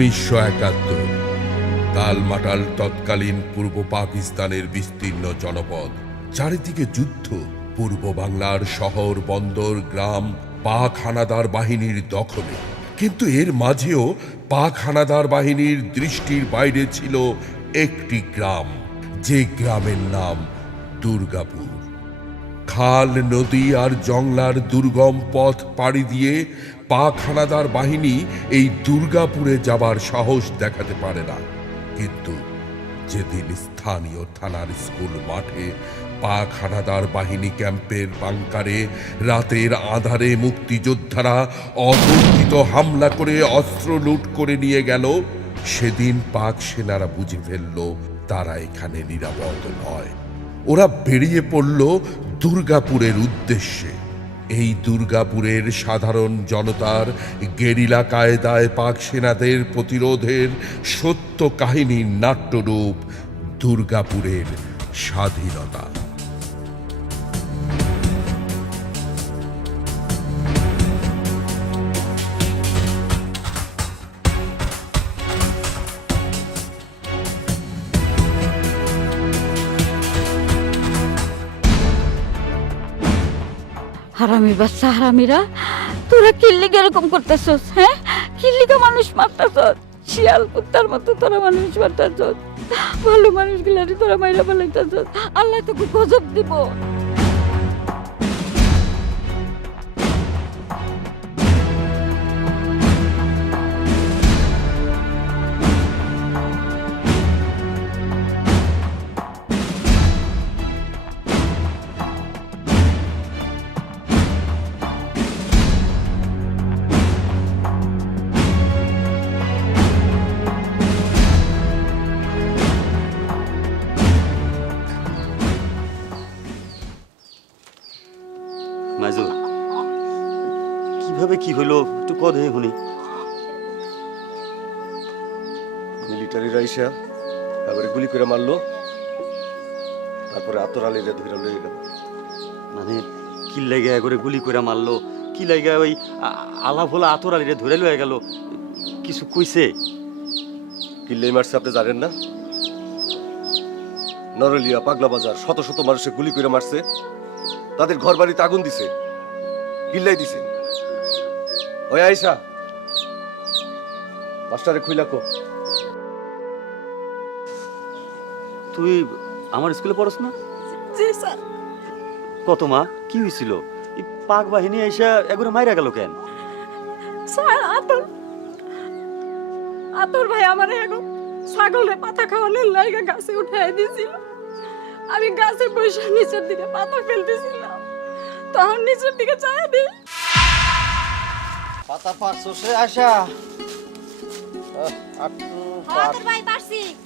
1971 তালমাটাল তৎকালীন পূর্ব পাকিস্তানের বিস্তীর্ণ জনপদ। চারিদিকে যুদ্ধ। পূর্ব বাংলার শহর, বন্দর, গ্রাম পাক হানাদার বাহিনীর দখলে। কিন্তু এর মাঝেও পাক হানাদার বাহিনীর দৃষ্টির বাইরে ছিল একটি গ্রাম, যে গ্রামের নাম দুর্গাপুর। খাল, নদী আর জংলার দুর্গম পথ পাড়ি দিয়ে পাক হানাদার বাহিনী এই দুর্গাপুরে যাবার সাহস দেখাতে পারে না। কিন্তু যেদিন স্থানীয় থানার স্কুল মাঠে পাক হানাদার বাহিনী ক্যাম্পের বাংকারে রাতের আঁধারে মুক্তিযোদ্ধারা অতর্কিত হামলা করে অস্ত্র লুট করে নিয়ে গেল, সেদিন পাক সেনারা বুঝে ফেলল তারা এখানে নিরাপদ নয়। ওরা বেরিয়ে পড়ল দুর্গাপুরের উদ্দেশ্যে। এই দুর্গাপুরের সাধারণ জনতার গেরিলা কায়দায় পাক সেনাদের প্রতিরোধের সত্য কাহিনীর নাট্যরূপ দুর্গাপুরের স্বাধীনতা। হারামির বাচ্চা, হারামিরা, তোরা কিল্লিকে এরকম করতেছস? হ্যাঁ, কিল্লিকে মানুষ মারতেছস? শিয়াল কুত্তার মতো তোরা মানুষ মারতেছস। ভালো মানুষগুলারে তোরা মাইরা ফেলাইতেছস। আল্লাহ তোকে গজব দিব। মাইজু, কিভাবে কি হইলো একটু কদে শুনি। মিলিটারি রাইসা তারপরে গুলি করে মারলো, তারপরে আতর আলীরা ধরে লয়ে গেল। মানে কি লাগা করে গুলি করে মারলো? কি লাগা ওই আলা ভোলা আতর আলীরে ধরে লয়ে গেল? কিছু কইছে? কিল্লাই মারছে আপনি জানেন না? নরলিয়া, পাগলা বাজার শত শত মানুষে গুলি করে মারছে, তাদের ঘর বাড়িতে আগুন দিছে, কিল্লাই দিছে। ওই আইসা মাস্টারে খুইলাকো। তুই আমার স্কুলে পড়স না? জি স্যার। কত মা, কি হয়েছিল? এই পাক বাহিনী আইসা এগুলো মাইরা গেল কেন? স্যার, আতর ভাই আমার এখন ছাগলের পাতা খাওয়ানোর লাইগা গাছে উঠাই দিয়েছিল। আমি গাছে বসে নিচের দিকে পাতা ফেলতেছিলাম, তখন নিচের দিকে চায়া দিই। পাতা পারছো সে আশা?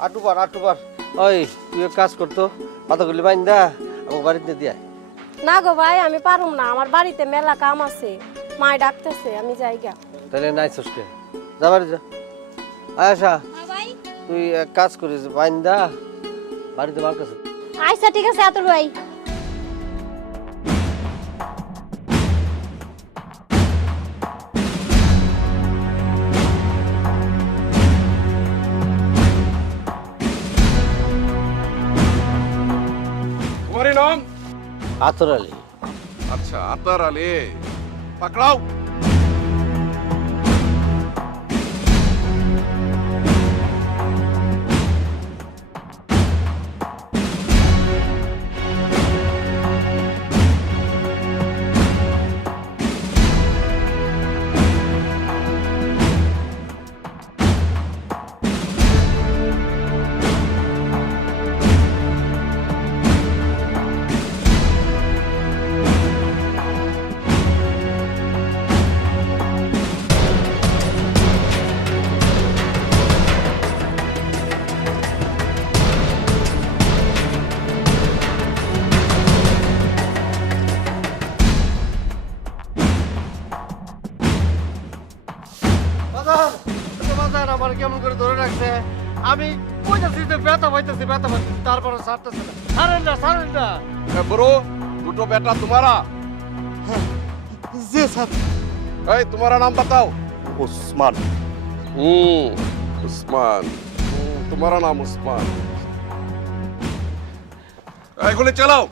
আটু পার। ওই তুই এক কাজ করতো, পাতাগুলি বাইন্দা আমার বাড়িতে দিয়া। না গো ভাই, আমি পারুম না, আমার বাড়িতে মেলা কাম আছে, মায় ডাকতেছে, আমি যাই গা। তাহলে নাই সসকে যা বাড়ি যা। আয়সা তুই এক কাজ করিস, বাইন্দা বাড়িতে বার কাছে। আচ্ছা ঠিক আছে আতর ভাই। तुम्हारे नाम? আতর আলী। अच्छा, अतर अली। पकड़ाओ। আমার কেমন করে ধরে রাখছে, আমি কইতাছি যে ব্যথা পাইতেছি, তারপরে ছাড়তেছে না। ছাড়েন না। ब्रो, दुटो बेटा तुम्हारा? জি স্যার। तुम्हारा नाम बताओ। ওসমান। उस्मान तुम्हारा नाम उस्मान गोली चलाओ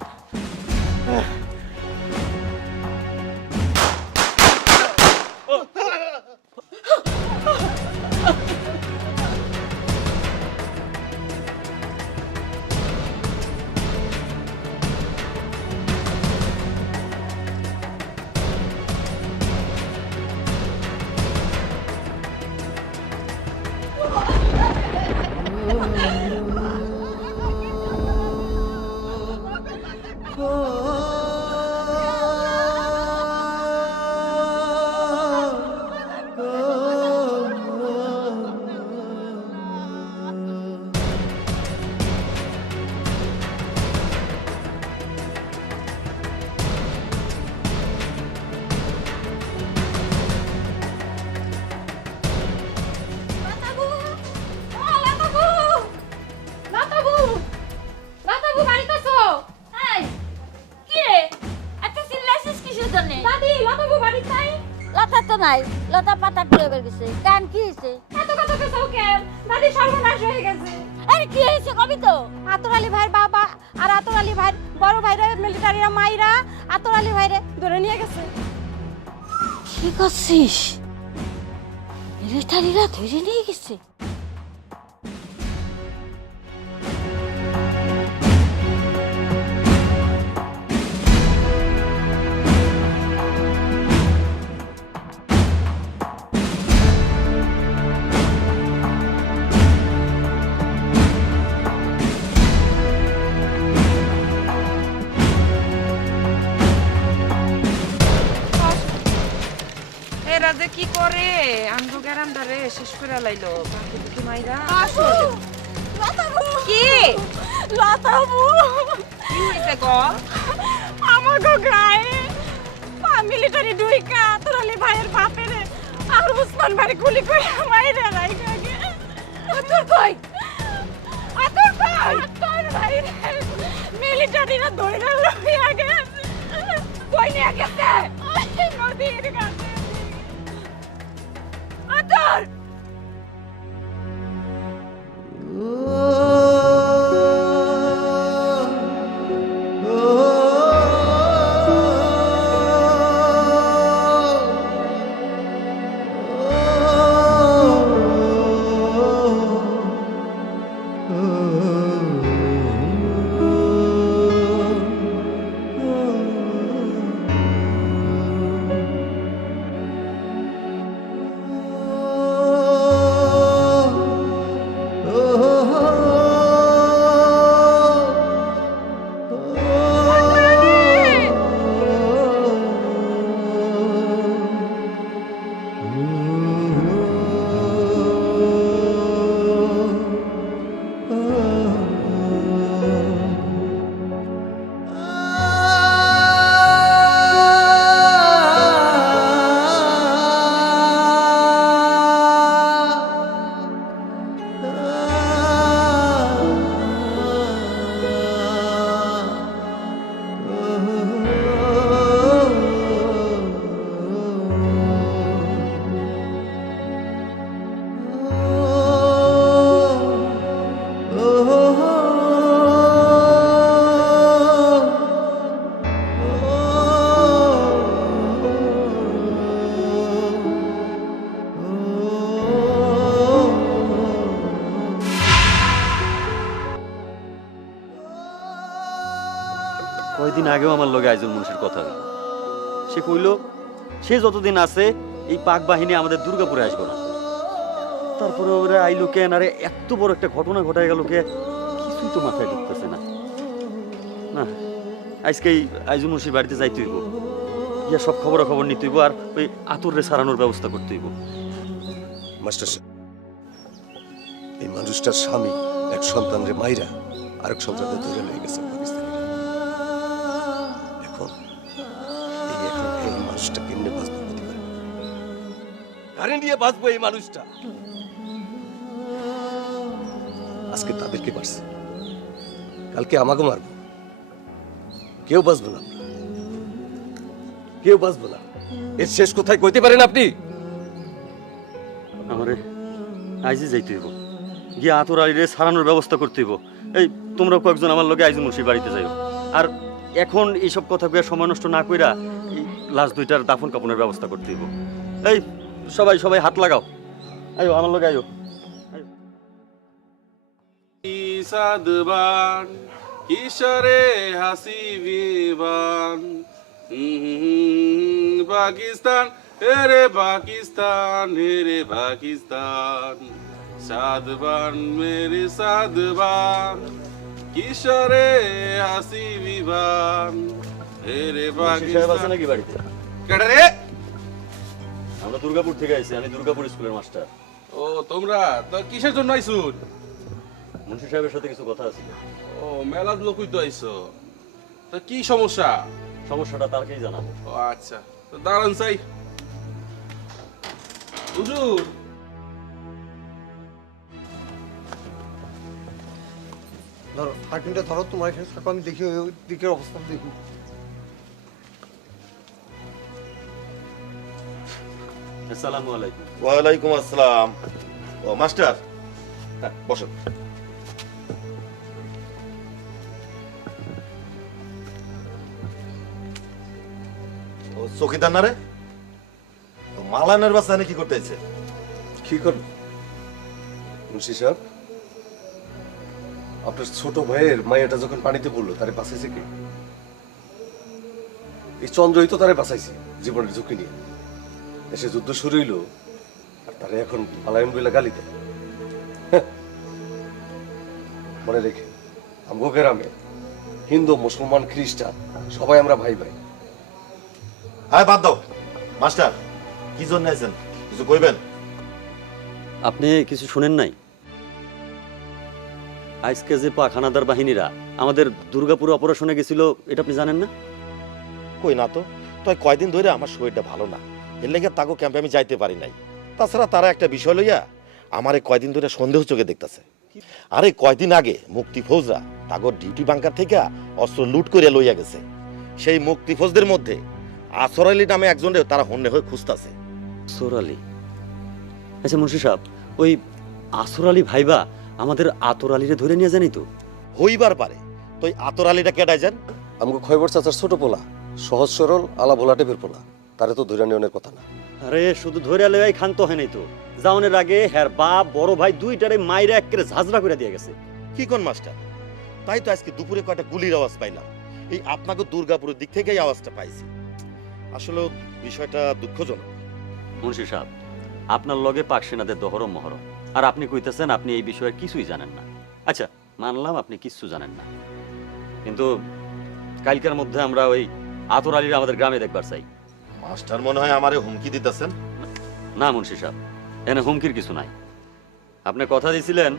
লতা তো নাই, লতা পাতা ঘুরে বের গেছে। কান কি হয়েছে? দাদি সর্বনাশ হয়ে গেছে। আরে কি হয়েছে কবি তো? আতর আলী ভাইয়ের বাবা আর আতর আলী ভাইয়ের বড় ভাইরা মিলিটারিরা মাইরা আতর আলী ভাইরে ধরে নিয়ে গেছে। কি করছিস? মিলিটারিরা ধরে নিয়ে গেছে। এরা যে কি করে আন্দো গ্যারান্ডারে শেষ করে লাইলো বাকি দুটি মাইরা কি লতাবু কি হইছে গো আমাগো গায়ে মিলিটারি ডুইকা আতর আলী ভাইয়ের বাপেরে আর উসমান ভাইরে গুলি করে মাইরা রাইখা গে। আতর ভাই মিলিটারিরা ধইরা লইয়া গেছে। কই নিয়ে গেছে? নদীর কাছে। আতর কয়েকদিন আগেও আমার লগে আইজুল মুন্সির কথা হইল। সে কইল সে যতদিন আছে এই পাক বাহিনী আমাদের দুর্গাপুরে আসবো না। তারপরে ওরা আইলো কেন, আরে এত বড় একটা ঘটনা ঘটায় গেল কে, কিছুই তো মাথায় ঢুকতেছে না। না আজকেই আইজুল মুন্সির বাড়িতে যাইতে হইব, ইয়া সব খবর নিতে হইব, আর ওই আতরে সারানোর ব্যবস্থা করতে হইব। মাস্টার সাহেব, এই মানুষটার স্বামী এক সন্তানরে মাইরা আরেক সন্তানকে ধরে লয়ে গেছে পাকিস্তানিরা। এখন এই মানুষটা কেমনে বাঁচবো হতে পারে? গাড়ি নিয়ে বাঁচবো এই মানুষটা? আজকে তাদেরকে মারছে, কালকে আমাকে মারবো। কেউ বাঁচবো না, কেউ বাঁচবো না। এর শেষ কোথায় কইতে পারেন আপনি? আমারে আইজি যাইতে হইব, গিয়ে আতর আলীরে সারানোর ব্যবস্থা করতে হইব। এই তোমরা কয়েকজন আমার লগে আইজি মুন্সির বাড়িতে যাইও। আর এখন এইসব কথা কইয়া সময় নষ্ট না কইরা এই লাশ দুইটার দাফন কাপনের ব্যবস্থা করতে হইব। এই সবাই সবাই হাত লাগাও, আইও আমার লগে আইও। সাদবান কিশোরে হাসি বিবান পাকিস্তান হেরে পাকিস্তান হেরে পাকিস্তান সাদবান মেরে সাদবান কিশোরে হাসি বিবান হেরে মুন্সি সাহেব আছে পাকিস্তান। নাকি বাড়িতে? কেডা রে? আমরা দুর্গাপুর থেকে আইছি, আমি দুর্গাপুর স্কুলের মাস্টার। ও তোমরা তো কিসের জন্য আইছুন? মুন্সি সাহেবের সাথে কিছু কথা আছে। ও মেলার লোকই তো আইছো, তো কি সমস্যা? সমস্যাটা তারকেই জানাবো। ও আচ্ছা, তো দাঁড়ান চাই। হুজুর ধরো হারপিনটা ধরো, তোমার এখানে থাকো, আমি দেখি ওই দিকের অবস্থা দেখি। আসসালামু আলাইকুম। ওয়ালাইকুম আসসালাম। ও মাস্টার, হ্যাঁ বসো। ও চকিদার না রে? ও মালানের বাচ্চা কি করতে আছে? কি করবে মুন্সি সাহেব? আপনার ছোট ভাইয়ের মাইয়াটা যখন পানিতে পড়লো তারে বাঁচাইছে কে? এই চন্দ্রই তো তারে বাঁচাইছে জীবনের ঝুঁকি নিয়ে। দেশে যুদ্ধ শুরু হইলো আর তারে এখন পালায়ন বইলা গালি দেয়। হ্যাঁ। মনে রেখে আমগো গ্রামে হিন্দু মুসলমান খ্রিস্টান সবাই আমরা ভাই ভাই। হ্যাঁ বাদ দাও। মাস্টার কি জন্য আছেন কিছু কইবেন? আপনি কিছু শুনেন নাই? আজকে যে পাক হানাদার বাহিনীরা আমাদের দুর্গাপুর অপারেশনে গেছিল, এটা আপনি জানেন না? কই না তো। তাই কয়দিন ধরে আমার শরীরটা ভালো না, এর লেগে তাগো ক্যাম্পে আমি যাইতে পারি নাই। তাছাড়া তারা একটা বিষয় লইয়া আমার এই কয়দিন ধরে সন্দেহ চোখে দেখতেছে। আরে কয়দিন আগে মুক্তি ফৌজরা তাগর ডিউটি বাংকার থেকে অস্ত্র লুট করে লইয়া গেছে। সেই মুক্তি ফৌজদের মধ্যে আসর আলী নামে একজনের তারা হন্যে হয়ে খুঁজতেছে। আসর আলী? আচ্ছা মুন্সি সাহেব, ওই আসর আলী ভাইবা আমাদের আতর আলীরে ধরে নিয়ে জানি তো? হইবার পারে। তো এই আতর আলীটা কেডাই যান? আমগো খয়বর চাচার ছোট পোলা, সহজ সরল আলা ভোলা টেপের পোলা, তারে তো ধৈর্য নেওয়ার কথা না। আরে শুধু ধরে লই খান্ত হয় নাই তো, যাওনের আগে হ্যার বাপ বড় ভাই দুইটারে মাইরা একেবারে ঝাঁঝরা করে দিয়ে গেছে। কি কোন মাস্টার? তাই তো আজকে দুপুরে কয়টা গুলির আওয়াজ পাইলাম। এই আপনাকে দুর্গাপুরের দিক থেকেই আওয়াজটা পাইছি। আসলে বিষয়টা দুঃখজনক। মুন্সি সাহেব, আপনার লগে পাক সেনাদের দহরম মহরম, আর আপনি কইতেছেন আপনি এই বিষয়ে কিছুই জানেন না। আচ্ছা মানলাম আপনি কিচ্ছু জানেন না, কিন্তু কালকের মধ্যে আমরা ওই আতর আলীরা আমাদের গ্রামে দেখবার চাই। মাস্টার মনে হয় আমারে হুমকি দিতেছেন। না মুন্সি সাহেব, এনে হুমকির কিছু নাই। আপনি কথা দিয়েছিলেন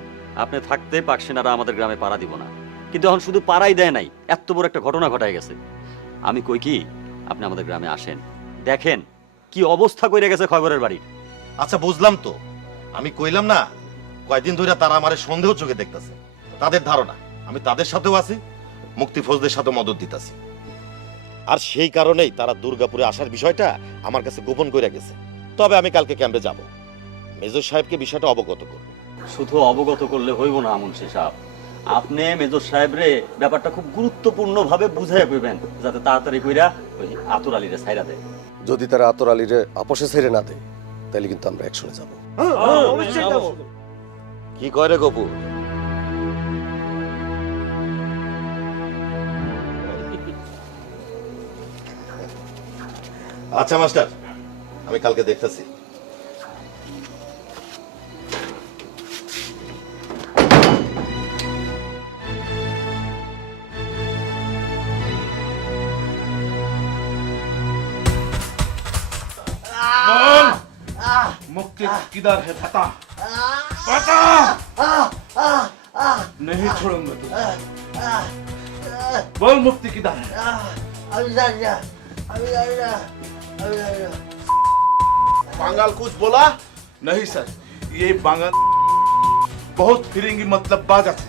আপনি থাকতে পাক সেনারা আমাদের গ্রামে পাড়া দিব না, কিন্তু এখন শুধু পাড়াই দেয় নাই, এত বড় একটা ঘটনা ঘটায় গেছে। আমি কই কি আপনি আমাদের গ্রামে আসেন, দেখেন কি অবস্থা কইরা গেছে খয়বরের বাড়ির। আচ্ছা বুঝলাম তো, আমি কইলাম না কয়দিন ধরে তারা আমারে সন্দেহ চোখে দেখতেছে। তাদের ধারণা আমি তাদের সাথেও আছি, মুক্তি ফৌজদের সাথে মদত দিতেছি। আর সেই কারণেই তারা দুর্গাপুরে আসার বিষয়টা আমার কাছে গোপন করে গেছে। তবে আমি কালকে ক্যাম্পে যাব, মেজর সাহেবকে বিষয়টা অবগত করব। শুধু অবগত করলে হইব না মুন্সি সাহেব, আপনি মেজর সাহেবরে ব্যাপারটা খুব গুরুত্বপূর্ণ ভাবে বুঝাইয়া কইবেন, যাতে তাড়াতাড়ি কইরা ওই আতর আলীরে ছাইরা দেয়। যদি তারা আতর আলীরে আপোষে ছেড়ে না দেয় তাহলে কিন্তু আমরা একসঙ্গে যাবো। কি কয় রে গপু? আচ্ছা মাস্টার, আমি কালকে দেখতেছি। मुक्ति किधर है बता, बता। नहीं छोड़ूंगा तुझे, बोल मुक्ति किधर है? बंगाल कुछ बोला? नहीं सर, ये बंगाल बहुत फिरेंगी मतलब बाजा से।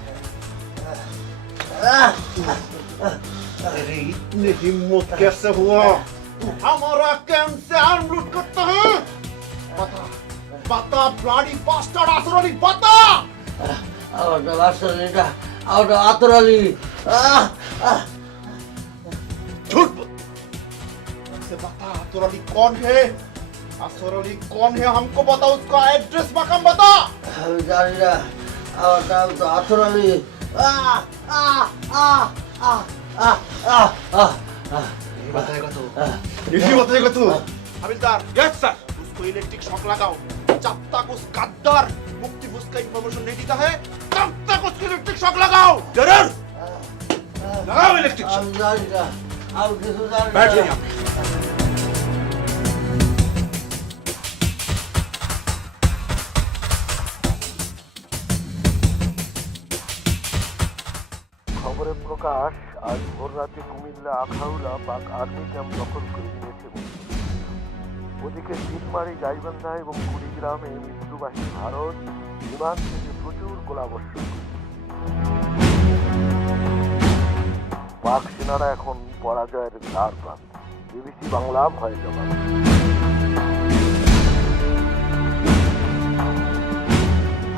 अरे इतनी हिम्मत कैसे हुआ? तू हमारा कैंप से आर्म लूट करता है? बता, बता ब्लडी बास्टर्ड आसुराली बता আমারটা বাসলিটা আমারটা আতরালি झूठ बोल से बता आसुराली कौन है हमको बता उसका एड्रेस मकाम बता আমি জানি না আমার নাম তো আতরালি बताएगा तू हविलदार यस सर उसको इलेक्ट्रिक शॉक लगाओ जब तक उस गद्दार मुक्ति उसका इंफॉर्मेशन नहीं देता है तब तक उसको इलेक्ट्रिक शॉक लगाओ जरूर लगाओ इलेक्ट्रिक शॉक আমি জানি না আমি কিছু জানি না बैठ यहाँ খবরে প্রকাশ আজ ভোর রাতে কুমিল্লা আখাউড়া পাক আর্মি ক্যাম্প দখল করে নিয়েছে ওদিকে চিলমারি গাইবান্ধা এবং কুড়িগ্রামে মিত্রবাহী ভারত বিমান থেকে প্রচুর গোলাবর্ষণ পাক সেনারা এখন পরাজয়ের দ্বার প্রান্তে বিবিসি বাংলা ভয়ে জবাব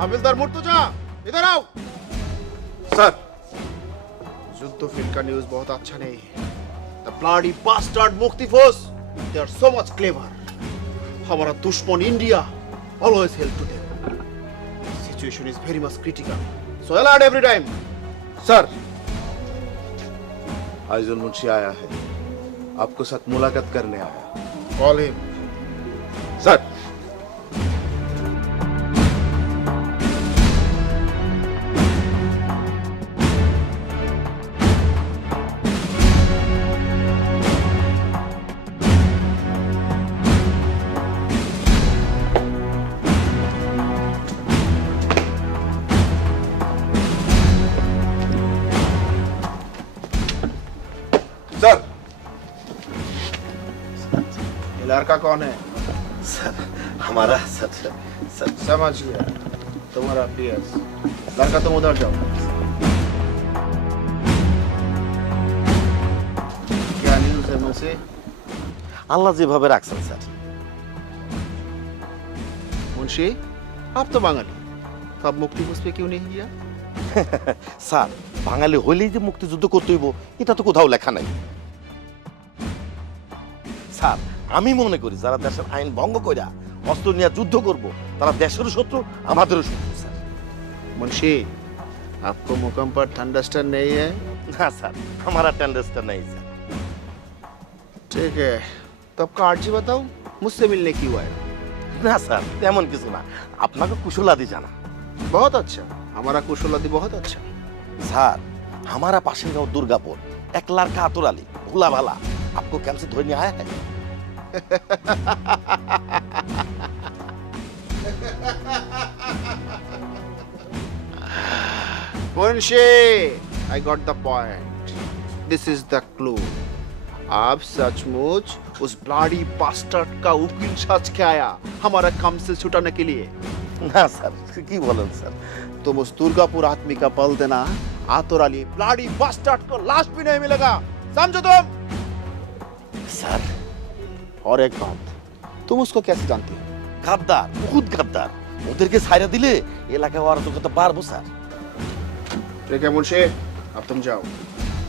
हविलदार मुर्तजा इधर आओ सर युद्ध फील्ड का न्यूज़ बहुत अच्छा नहीं है the bloody bastard Mukti force they are so much clever हमारा दुश्मन India always help to them situation is very much critical so alert every time sir आइजन मुंशी आया है आपको साथ मुलाकात करने आया कॉल हिम सर सर ये लड़का कौन है सर हमारा सर सर समझ गया तुम्हारा पीएस लड़का तुम उधर जाओ क्या न्यूज़ है मुझसे আল্লাহ যেভাবে রাখছেন স্যার मुंशी आप तो बांगाली तो आप मुक्ति पुष्प पे क्यों नहीं गया স্যার বাঙালি হইলেই যে মুক্তিযুদ্ধ করতে হইব এটা তো কোথাও লেখা নাই স্যার আমি মনে করি যারা দেশের আইন ভঙ্গ কইরা অস্ত্র নিয়ে যুদ্ধ করব তারা দেশেরও শত্রু আমাদেরও শত্রু স্যার मुंशी आपको मुकाम पर थंडरस्टैंड नहीं है না স্যার আমার টেন্ডেন্সটা নাই স্যার ठीक है तो आपका आरजी बताओ मुझसे मिलने क्यों आए না স্যার তেমন কিছু না আপনাকে কুশলাদি জানা बहुत अच्छा हमारा कुशलादी बहुत अच्छा স্যার हमारा पासे गाँव दुर्गापुर एक लड़का आतुराली भोला भाला आपको कैंप से धोने आया है Munshi I got the point. This is the clue. आप सचमुच उस ब्लडी बास्टर्ड का वकील साज के आया हमारा काम से छुटाने के लिए না স্যার কি বলেন স্যার तुम उस दुर्गापुर आदमी का बल देना आतुराली ब्लडी बास्टर्ड को लाश भी नहीं मिलेगा समझो तुम স্যার और एक बात तुम उसको कैसे जानती हो গাদ্দার বহুত গাদ্দার ওদেরকে ছাইরা দিলে এলাকায় অরাজকতা বাড়বো স্যার ठीक है मुंशी अब तुम जाओ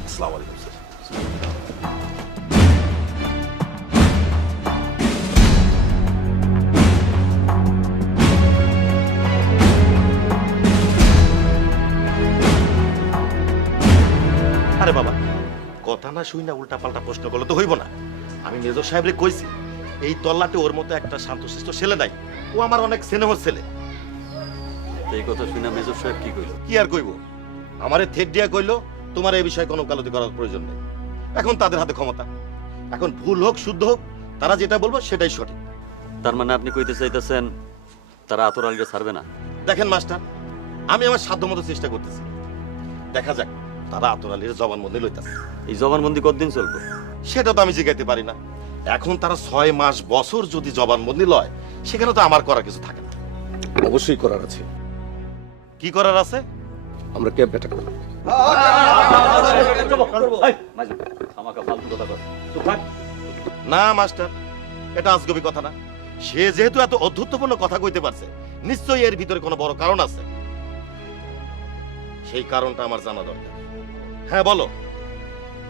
আসসালামু আলাইকুম স্যার আরে বাবা কথা না শুই না উল্টা পাল্টা প্রশ্ন করলে তো হইব না আমি মেজর সাহেবরে কইছি এই তল্লাটে ওর মতো একটা শান্তশিষ্ট ছেলে নাই ও আমার অনেক স্নেহর ছেলে এই কথা শুনে মেজর সাহেব কি কইল কি আর কইব আমারে থেট দিয়া কইলো তোমার এই বিষয়ে কোনো কালতি করার প্রয়োজন নেই এখন তাদের হাতে ক্ষমতা এখন ভুল হোক শুদ্ধ হোক তারা যেটা বলবো সেটাই সঠিক তার মানে আপনি কইতে চাইতেছেন তারা আতরালিরে ছাড়বে না দেখেন মাস্টার আমি আমার সাধ্যমতো চেষ্টা করতেছি দেখা যাক তারা আতরালির জবানবন্দি লইতাছে এই জবানবন্দি কতদিন চলবে সেটা তো আমি জিগাইতে পারি না এখন তারা 6 মাস বছর যদি জবানবন্দি লয় সেখানে তো আমার করার কিছু থাকে না অবশ্যই করার আছে কি করার আছে আমরা ক্যাম্প অ্যাটাক করব আমাকে ফালতু কথা কর চুপ থাক না মাস্টার এটা আজগবি কথা না সে যেহেতু এত অদ্ভুতপূর্ণ কথা কইতে পারছে, নিশ্চয়ই এর ভিতরে কোনো বড় কারণ আছে। সেই কারণটা আমার জানা দরকার। হ্যাঁ বলো,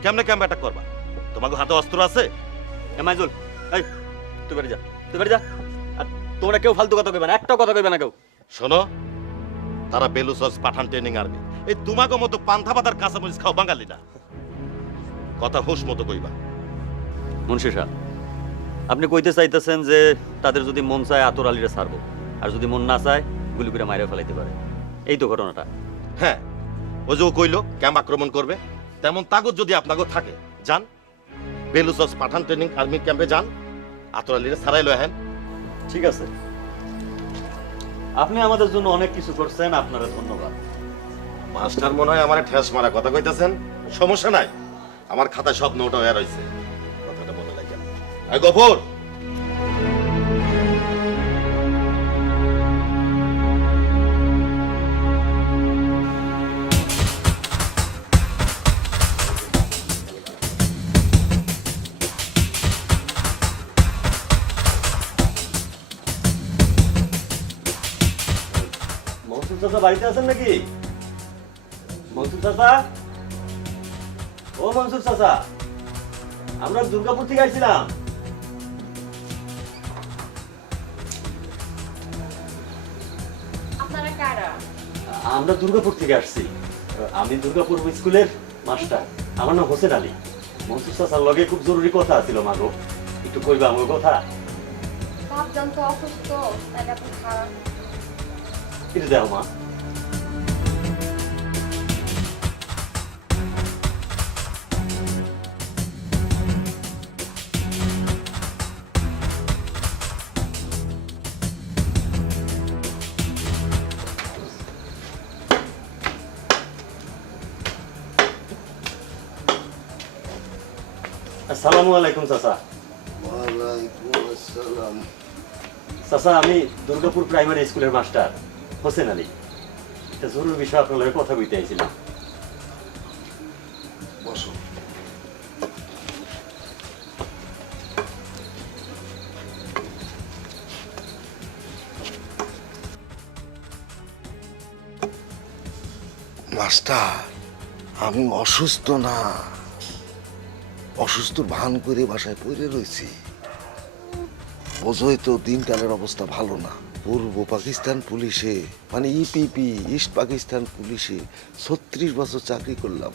কেমনে কেমন অ্যাটাক করবা? তোমাকে হাতে অস্ত্র আছে? মাইজুল, এই তুই বাড়ি যা, তুই বাড়ি যা। আর তোমরা কেউ ফালতু কথা কইবে না, একটাও কথা কইবে না কেউ। শোনো, তারা বেলুসস পাঠান ট্রেনিং আর্মি। এই তোমাকে মতো পান্থা পাতার কাঁচামরিচ খাও বাঙালি না। কথা হুশ মতো কইবা। মুন্সি সাহেব, আপনি কইতে চাইতেছেন যে তাদের যদি মন চায় আতর আলীরে ছাড়বো, আর যদি মন না চায় গুলি করে মাইরে ফেলাইতে পারে, এই তো ঘটনাটা। হ্যাঁ, ও যে ও কইলো ক্যাম্প আক্রমণ করবে, তেমন তাগত যদি আপনাকে থাকে, যান বেলুসস পাঠান ট্রেনিং আর্মি ক্যাম্পে যান, আতর আলীরে ছাড়াই লয়। হ্যাঁ ঠিক আছে, আপনি আমাদের জন্য অনেক কিছু করছেন, আপনারা ধন্যবাদ। মাস্টার মনে হয় আমার ঠেস মারা কথা কইতাছেন। সমস্যা নাই, আমার খাতায় সব নোট হয়ে রয়েছে, কথাটা মনে রাখেন। এই গফর, মনসুর চাচা বাড়িতে আছেন নাকি? মনসুর চাচা, ও মনসুর চাচা, আমরা দুর্গাপুর থেকে আইছিলাম। আপনারা কারা? আমরা দুর্গাপুর থেকে আসছি। আমি দুর্গাপুর স্কুলের মাস্টার, আমার নাম হোসেন আলী। মনসুর চাচার লগে খুব জরুরি কথা ছিল মাগো, একটু কইবা আমার কথা? ভাবজান তো অসুস্থ, জায়গা তো খারাপ। এটা দেখো মা। আসসালামু আলাইকুম চাচা। ওয়ালাইকুম আসসালাম। চাচা, আমি দুর্গাপুর প্রাইমারি স্কুলের মাস্টার হোসেন আলী। একটা জরুরি বিষয় আপনার লগে কথা কইতে আইছিলাম। বসো। মাস্টার, আমি অসুস্থ না, অসুস্থ ভান করে বাসায় পড়ে রয়েছি। বোঝোই তো দিনকালের অবস্থা ভালো না। পূর্ব পাকিস্তান পুলিশে, মানে ইপিপি, ইস্ট পাকিস্তান পুলিশে 36 বছর চাকরি করলাম।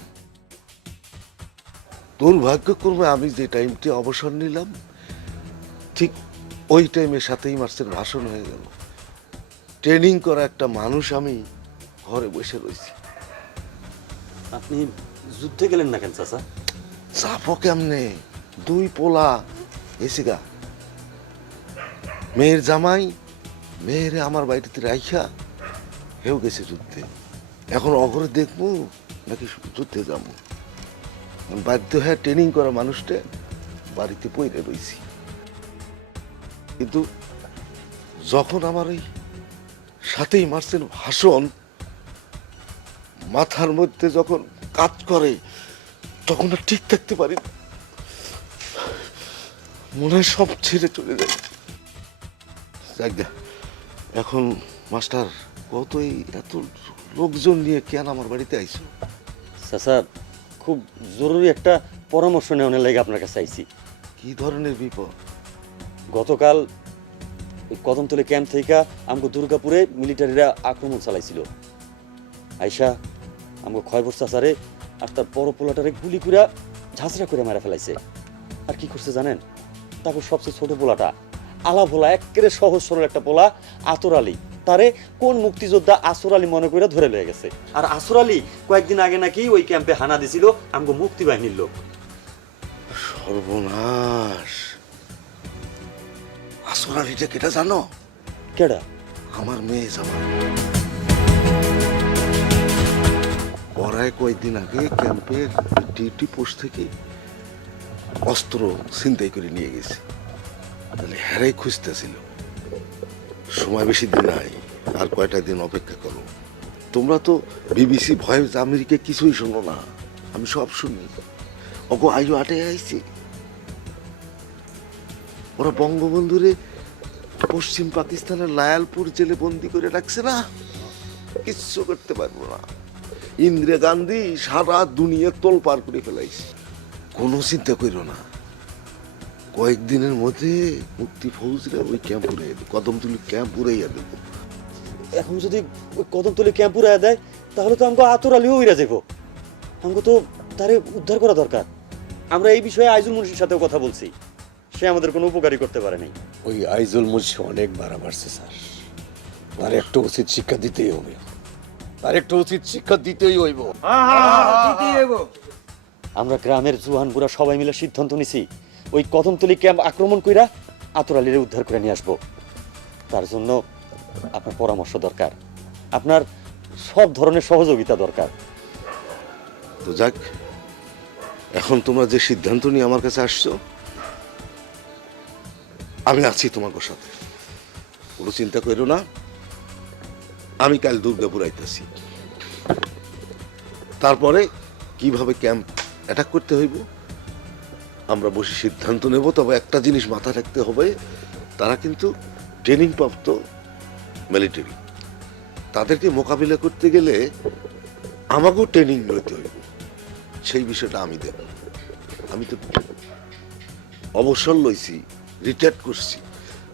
দুর্ভাগ্যক্রমে আমি যে টাইমটি অবসর নিলাম, ঠিক ওই টাইমে 7ই মার্চের ভাষণ হয়ে গেল। ট্রেনিং করা একটা মানুষ আমি ঘরে বসে রয়েছি। আপনি যুদ্ধে গেলেন না কেন চাচা? চাপো কেমনে, 2 পোলা এসে গা, মেয়ের জামাই, মেয়েরে আমার বাড়িতে রাইখা হেউ গেছে যুদ্ধে। এখন অঘরে দেখবো নাকি যুদ্ধে যাবো, বাধ্য হয়ে ট্রেনিং করা মানুষটা বাড়িতে পইরে রয়েছি। কিন্তু যখন আমার ওই 7ই মার্চের ভাষণ মাথার মধ্যে যখন কাজ করে, তখন আর ঠিক থাকতে পারি না, মনে হয় সব ছেড়ে চলে যায়। এখন মাস্টার, কতই এত লোকজন নিয়ে কেন আমার বাড়িতে আইছো? চাচা, খুব জরুরি একটা পরামর্শ নেওয়ার লাগে আপনার কাছে আইছি। কি ধরনের বিপদ? গতকাল কদমতলী ক্যাম্প থেকে আমাকে দুর্গাপুরে মিলিটারিরা আক্রমণ চালাইছিল। আইসা আমাকে খয়বর চাচারে আর তার বড় পোলাটারে গুলি করে ঝাঁচড়া করে মারা ফেলাইছে। আর কি করছে জানেন? তারপর সবচেয়ে ছোট পোলাটা আলা ভোলা, একেবারে সহজ সরল একটা পোলা আতর আলী, তারে কোন মুক্তিযোদ্ধা আসর আলী মনে করে ধরে লয়ে গেছে। আর আসর আলী কয়েকদিন আগে নাকি ওই ক্যাম্পে হানা দিছিল আমাকে মুক্তি বাহিনীর লোক। সর্বনাশ! আসল আলীটা কেটা জানো? কেডা? আমার মেয়ে জামাই। ওরাই কয়েকদিন আগে ক্যাম্পের ডিউটি পোস্ট থেকে অস্ত্র ছিনতাই করে নিয়ে গেছে। তাহলে হেরাই খুঁজতেছিল। সময় বেশি দিন নাই, আর কয়টা দিন অপেক্ষা করো। তোমরা তো বিবিসি, ভয়েস আমেরিকা কিছুই শোনো না, আমি সব শুনি। ওগো আইও আটে আইছে, ওরা বঙ্গবন্ধুরে পশ্চিম পাকিস্তানের লায়ালপুর জেলে বন্দি করে রাখছে না, কিচ্ছু করতে পারবো না। ইন্দিরা গান্ধী সারা দুনিয়া তোল পার করে ফেলাইছে, কোনো চিন্তা করো না। কয়েকদিনের মধ্যে মুক্তি ফৌজরা ওই ক্যাম্প উড়াইয়া দেবো, কদমতলি ক্যাম্প উড়াইয়া দেবো। এখন যদি ওই কদমতলি ক্যাম্প উড়াইয়া দেয় তাহলে তো আমাকে আতরালিও উড়া যাবো। আমাকে তো তারে উদ্ধার করা দরকার। আমরা এই বিষয়ে আইজুল মুন্সির সাথেও কথা বলছি, সে আমাদের কোনো উপকারই করতে পারে নাই। ওই আইজুল মুন্সি অনেক বাড়া বাড়ছে স্যার, তার একটা উচিত শিক্ষা দিতেই হবে, তার একটা উচিত শিক্ষা দিতেই হইব। আমরা গ্রামের জুয়ান বুড়া সবাই মিলে সিদ্ধান্ত নিছি ওই কদমতলি ক্যাম্প আক্রমণ কইরা আতরালিরে উদ্ধার করে নিয়ে আসবো। তার জন্য আপনার পরামর্শ দরকার, আপনার সব ধরনের সহযোগিতা দরকার। তো যাক, এখন তোমরা যে সিদ্ধান্ত নিয়ে আমার কাছে আসছো, আমি আছি তোমার সাথে, কোনো চিন্তা করো না। আমি কাল দুর্গাপুর আইতেছি, তারপরে কিভাবে ক্যাম্প অ্যাটাক করতে হইব আমরা বসে সিদ্ধান্ত নেব। তবে একটা জিনিস মাথায় রাখতে হবে, তারা কিন্তু ট্রেনিং প্রাপ্ত মিলিটারি, তাদেরকে মোকাবিলা করতে গেলে আমাকেও ট্রেনিং নিতে হইব, সেই বিষয়টা আমি দেব। আমি তো অবসর লইছি, রিটায়ার করছি,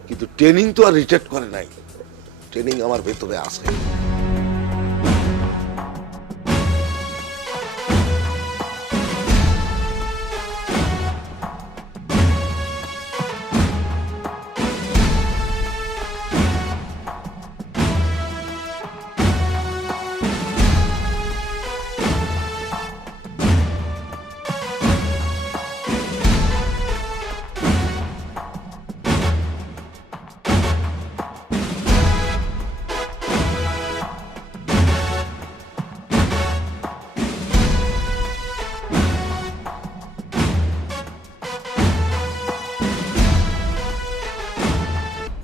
কিন্তু ট্রেনিং তো আর রিটায়ার করে নাই, ট্রেনিং আমার ভেতরে আছে।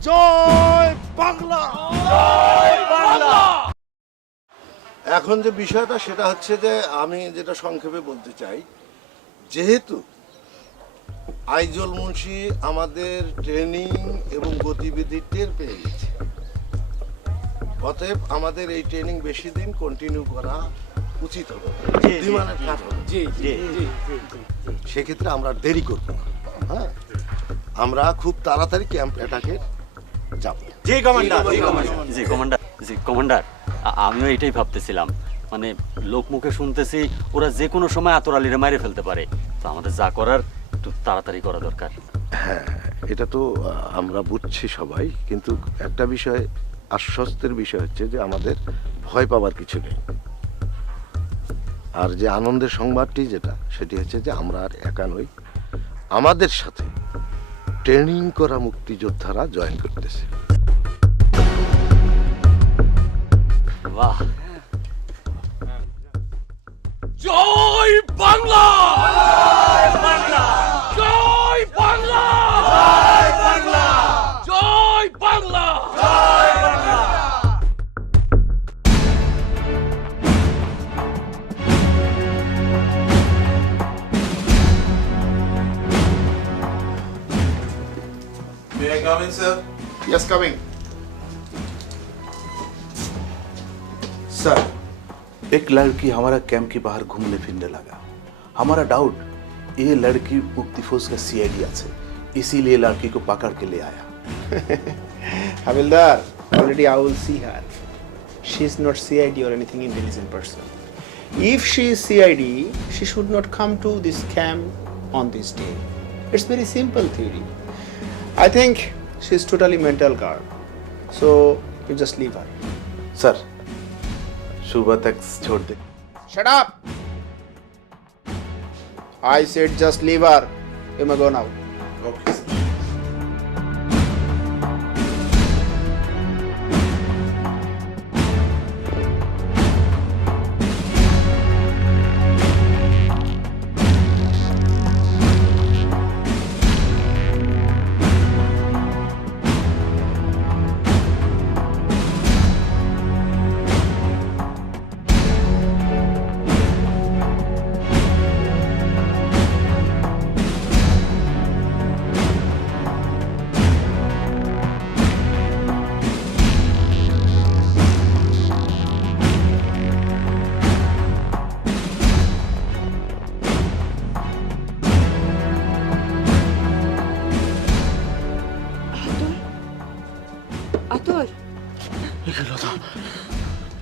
জয় বাংলা! এখন যে বিষয়টা সেটা হচ্ছে যে আমি যেটা সংক্ষেপে বলতে চাই, যেহেতু আইজল মুন্সি আমাদের ট্রেনিং এবং গতিবিধি টের পেয়ে গেছে, অতএব আমাদের এই ট্রেনিং বেশি দিন কন্টিনিউ করা উচিত হবে। বুদ্ধিমানের কাজ হবে। সেক্ষেত্রে আমরা দেরি করব না। হ্যাঁ, আমরা খুব তাড়াতাড়ি ক্যাম্প অ্যাটাকে যাব। জি কমান্ডার, আমিও এটাই ভাবতেছিলাম। মানে লোকমুখে শুনতেছি ওরা যে কোনো সময় আতরালিরে মারে ফেলতে পারে, তো আমাদের যা করার একটু তাড়াতাড়ি করা দরকার। হ্যাঁ, এটা তো আমরা বুঝছি সবাই, কিন্তু একটা বিষয়, আশ্বস্তের বিষয় হচ্ছে যে আমাদের ভয় পাওয়ার কিছু নেই। আর যে আনন্দের সংবাদটি যেটা, সেটি হচ্ছে যে আমরা আর একা নই, আমাদের সাথে ট্রেনিং করা মুক্তিযোদ্ধারা জয়েন করতেছে। বাহ! জয় বাংলা! জয় বাংলা! জয় বাংলা! জয় বাংলা! জয় বাংলা! জয় Bangla! May I come in, sir? Yes, coming. Sir, एक लड़की हमारा कैंप के बाहर घूमने फिरने लगा। हमारा डाउट, ये लड़की मुक्ति फौज का सीआईडी আছে, इसीलिए लड़की को पकड़ के ले आया। Havildar, already I will see her. She is not CID or anything intelligent person. If she is CID, she should not come to this camp on this day. It's very simple theory. I think she is totally mental guard. So you just leave her. Sir, सुबह तक छोड़ दे। Shut up! I said just leave her. You may go now. Okay, sir.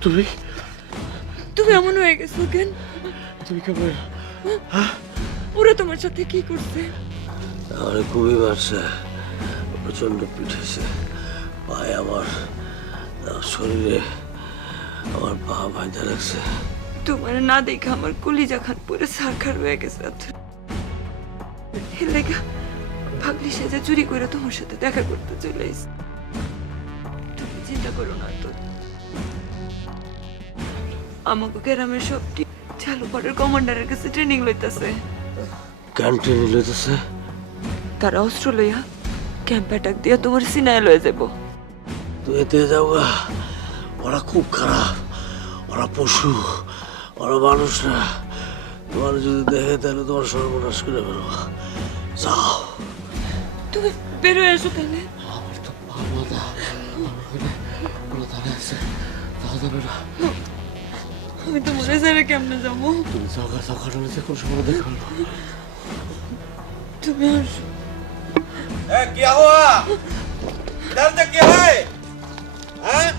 তুমি তুমি এমন হয়ে গেছো কেন? তুমি কেমন? ওরা তোমার সাথে কি করছে? আমার খুবই মারছে, প্রচন্ড পিঠেছে পায়ে, আমার শরীরে আমার পা ভাইজা লাগছে। তোমার না দেখে আমার কলিজা খান পরে সারখার হয়ে গেছে। হেলেগা ভাবলি সেজে চুরি করে তোমার সাথে দেখা করতে চলে এসে। তুমি চিন্তা করো না তো, আমাকে গ্রামের সবটি চালু পরের কমান্ডারের কাছে ট্রেনিং লইতেছে। কেন ট্রেনিং লইতেছে? তারা অস্ত্র লইয়া ক্যাম্প অ্যাটাক দিয়ে তোমার সিনায় লয়ে যাব। তুই এতে যাও গা, ওরা খুব খারাপ, ওরা পশু, ওরা মানুষ না। তোমার যদি দেখে তাহলে তোমার সর্বনাশ করে ফেলবো। যাও। তুমি বের হয়ে আসো তাহলে। আমার তো পা বাঁধা, ওরা দাঁড়ে আছে, তাও যাবে না। আমি তো মরে যাবে কেমনে যাবো? তুমি যাও গা, যাও, কারণ যে কোনো সময় দেখা হলো। তুমি আসো। क्या हुआ? इधर से क्या है? हैं?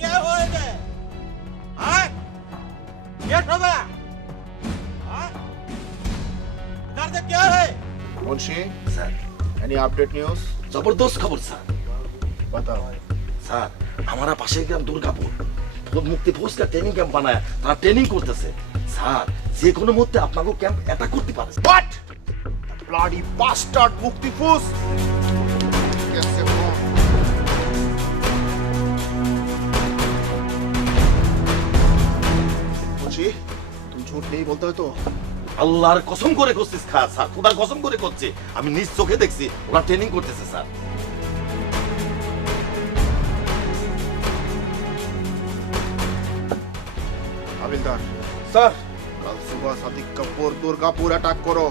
क्या हुआ इधर? हैं? क्या खबर? हैं? इधर से क्या है? Munshi, sir, any update news? जबरदस्त खबर सर। बताओ। স্যার, हमारा পাশের গ্রাম দুর্গাপুর মুক্তি ফোর্স का ট্রেনিং ক্যাম্প বানায়, তারা ট্রেনিং করতেছে। স্যার, যে কোনো মুহূর্তে আপনাকে ক্যাম্প অ্যাটাক করতে পারে। What? Bloody bastard Mukti Force! कैसे फोन? मुंशी, तुम झूठ नहीं बोलते हो तो? আল্লাহর কসম করে করছিস খা স্যার, খোদার কসম করে করছে, আমি নিজ চোখে দেখছি ওরা ট্রেনিং করতেছে স্যার। हविलदार सर, कल सुबह सदिक कपूर दुर्गापुर अटैक करो,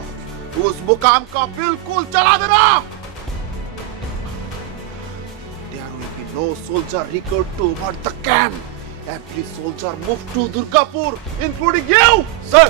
उस मुकाम का बिल्कुल चला देना। There will be no soldier recruit to over the camp. Every soldier move to Durgapur, including you, sir.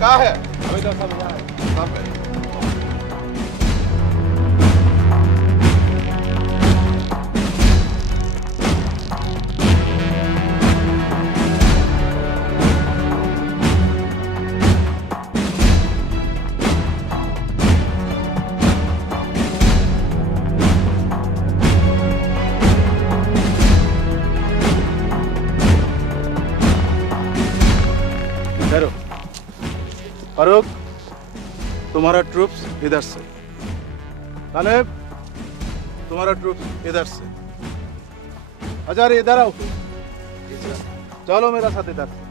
कहाँ है अभी तो सामने ठहरो फारूक तुम्हारा ट्रूप्स इधर से तालेब तुम्हारा ट्रूप्स इधर से हजार इधर आओ चलो मेरा साथ इधर से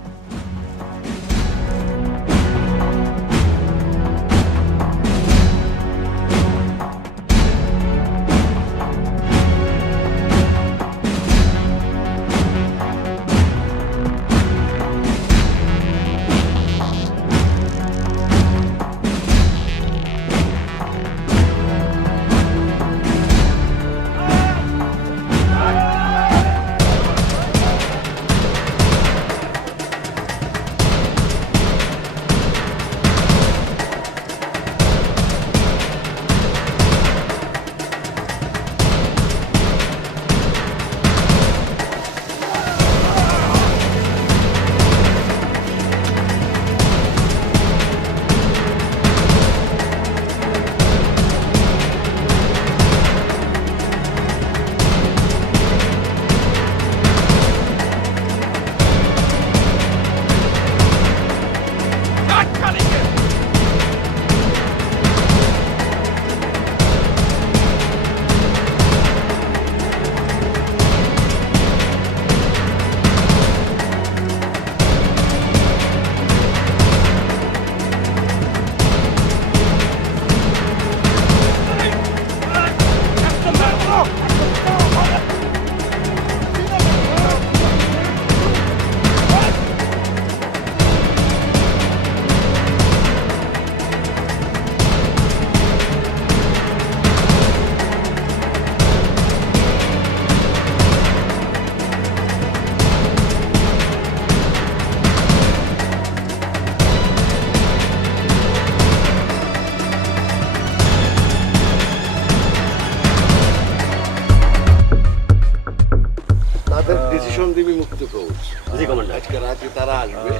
তাদের ডিসিশন দিবি মুক্ত কোচ জি কমান্ডার। আজকে রাতে তারা আসবে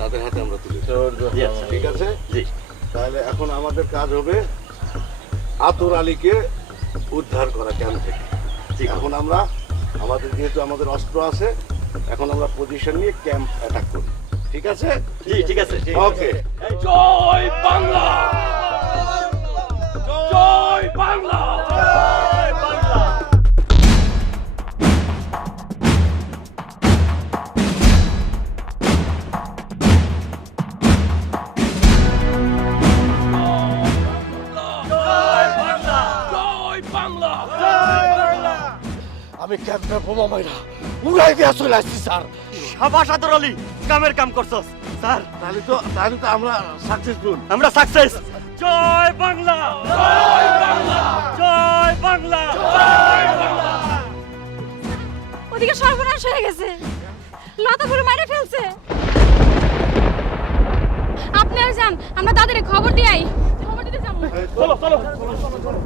তাদের হাতে আমরা তুলে জি আচ্ছা। ঠিক আছে জি তাহলে এখন আমাদের কাজ হবে আতর আলীকে উদ্ধার করা ক্যাম্প থেকে এখন আমরা আমাদের যেহেতু আমাদের অস্ত্র আছে এখন আমরা পজিশন নিয়ে ক্যাম্প অ্যাটাক করি ঠিক আছে জি ঠিক আছে। ওকে জয় বাংলা জয় বাংলা জয় বাংলা। আমি ক্যাম্পে বোমা মাইরা উড়াই দিয়া চলে আসছি স্যার। শাবাশ আতর আলী, কামের কাম করছস স্যার। তাহলে তো আমরা সাকসেসফুল আমরা সাকসেস। জয় বাংলা জয় বাংলা জয় বাংলা জয় বাংলা। ওদিকে সর্বনাশ হয়ে গেছে, লতা পুরো মারে ফেলছে। আপনি আর যান, আমরা তাদের খবর দিই। খবর দিতে যাবো। চলো চলো চলো চলো